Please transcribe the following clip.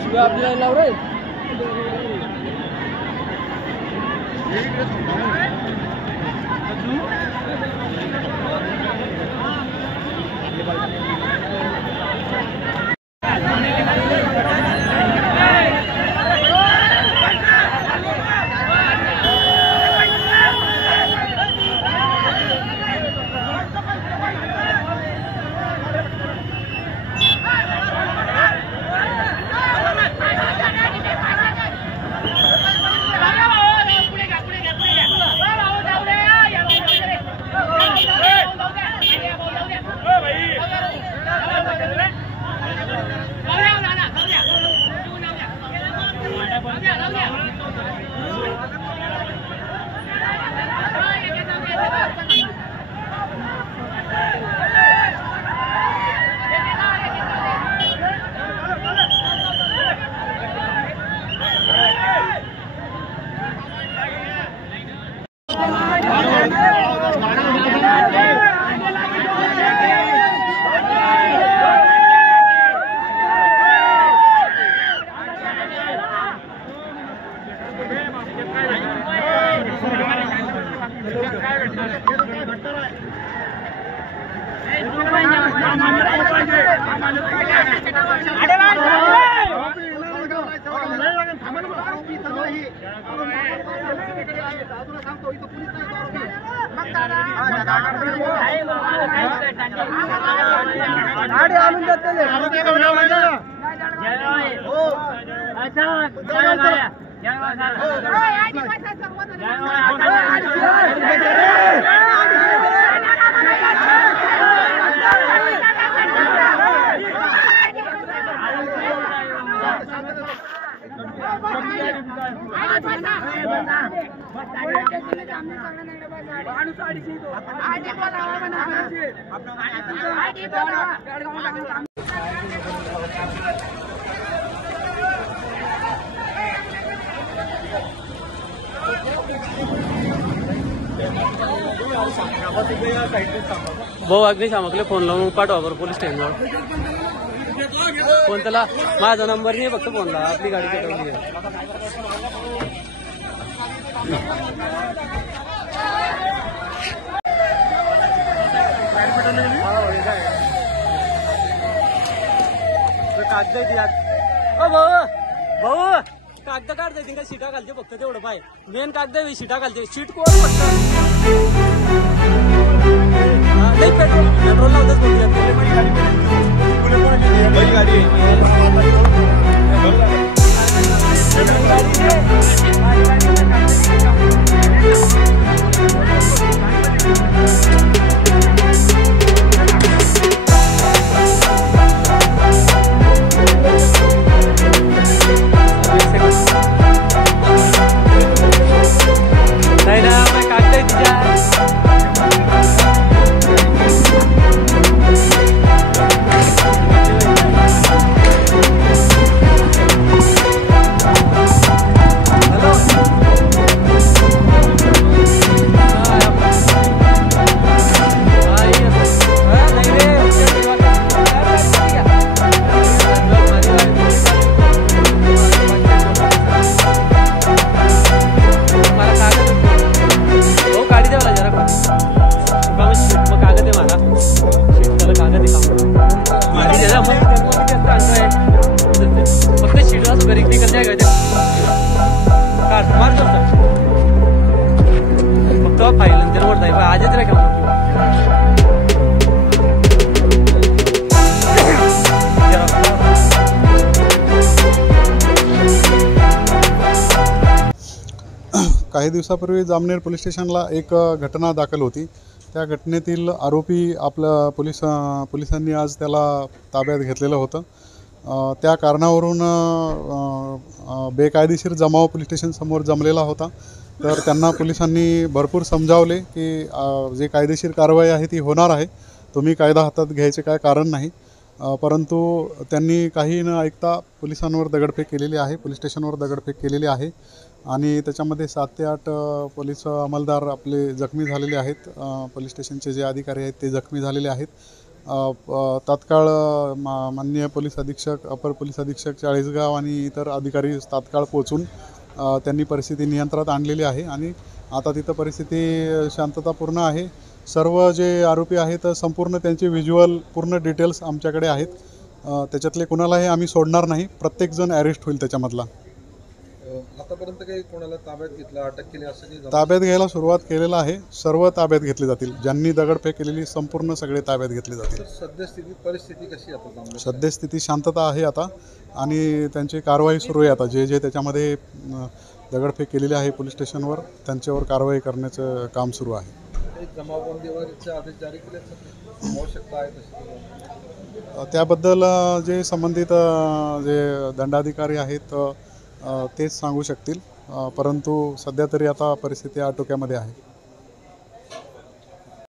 sudah bilang Laura. भाऊ अग्निशामकले phone लावून पाठवा बरं पोलीस स्टेशनवर. फोन त्याला माझा नंबर नाही, फक्त फोन लावा. आपली गाडी पेटवली आहे. भाऊ कागद काढता येते का? शिटा घालते फक्त तेवढं पाय. मेन कागद शिटा घालते. शीट कोण फक्त नाही. पेट्रोल लावतच नाही ना कागद तिच्या. काही दिवसापूर्वी जामनेर पोलीस स्टेशनला एक घटना दाखल होती. त्या घटनेतील आरोपी आपल्या पोलिसांनी आज त्याला ताब्यात घेतलेलं होतं. त्या कारणावरून बेकायदेशीर जमाव पोलीस स्टेशनसमोर जमलेला होता. तर त्यांना पोलिसांनी भरपूर समजावले की जे कायदेशीर कारवाई आहे ती होणार आहे, तुम्ही कायदा हातात घ्यायचे काय कारण नाही. परंतु त्यांनी काही न ऐकता पोलिसांवर दगडफेक केलेली आहे, पोलीस स्टेशनवर दगडफेक केलेली आहे आणि त्याच्यामध्ये 7 ते 8 पोलीस अंमलदार आपले जखमी झालेले आहेत. पोलीस स्टेशनचे जे अधिकारी आहेत ते जखमी झालेले आहेत. तात्काळ माननीय पोलीस अधीक्षक, अपर पोलीस अधीक्षक चाळीसगाव आणि इतर अधिकारी तात्काळ पोहोचून त्यांनी परिस्थिती नियंत्रणात आणलेली आहे आणि आता तिथं परिस्थिती शांततापूर्ण आहे. सर्व जे आरोपी आहेत संपूर्ण त्यांचे व्हिज्युअल पूर्ण डिटेल्स आमच्याकडे आहेत. त्याच्यातले कुणालाही आम्ही सोडणार नाही. प्रत्येकजण अरेस्ट होईल त्याच्यामधला. आतापर्यंत काही कोणाला ताब्यात घेतलं, अटक केली असं काही झालं? ताब्यात घ्यायला सुरुवात केलेलं आहे. सर्व ताब्यात घेतले जातील. ज्यांनी दगडफेक केलेली संपूर्ण सगळे ताब्यात घेतले जातील. तर सद्यस्थिती परिस्थिती कशी आता जामनेर? सद्यस्थिती शांतता आहे आता आणि त्यांची कारवाई सुरू आहे. आता जे जे त्याच्यामध्ये दगडफेक केलेली आहे पोलीस स्टेशनवर त्यांच्यावर कारवाई करण्याचं काम सुरू आहे. काही जमावबंदीवरचे आदेश जारी केल्याचं आवश्यकता आहे तशी? त्याबद्दल जे संबंधित जे दंडाधिकारी आहेत तेच सांगू शकतील. परंतु सध्या तरी आता परिस्थिती आटोक्यामध्ये आहे.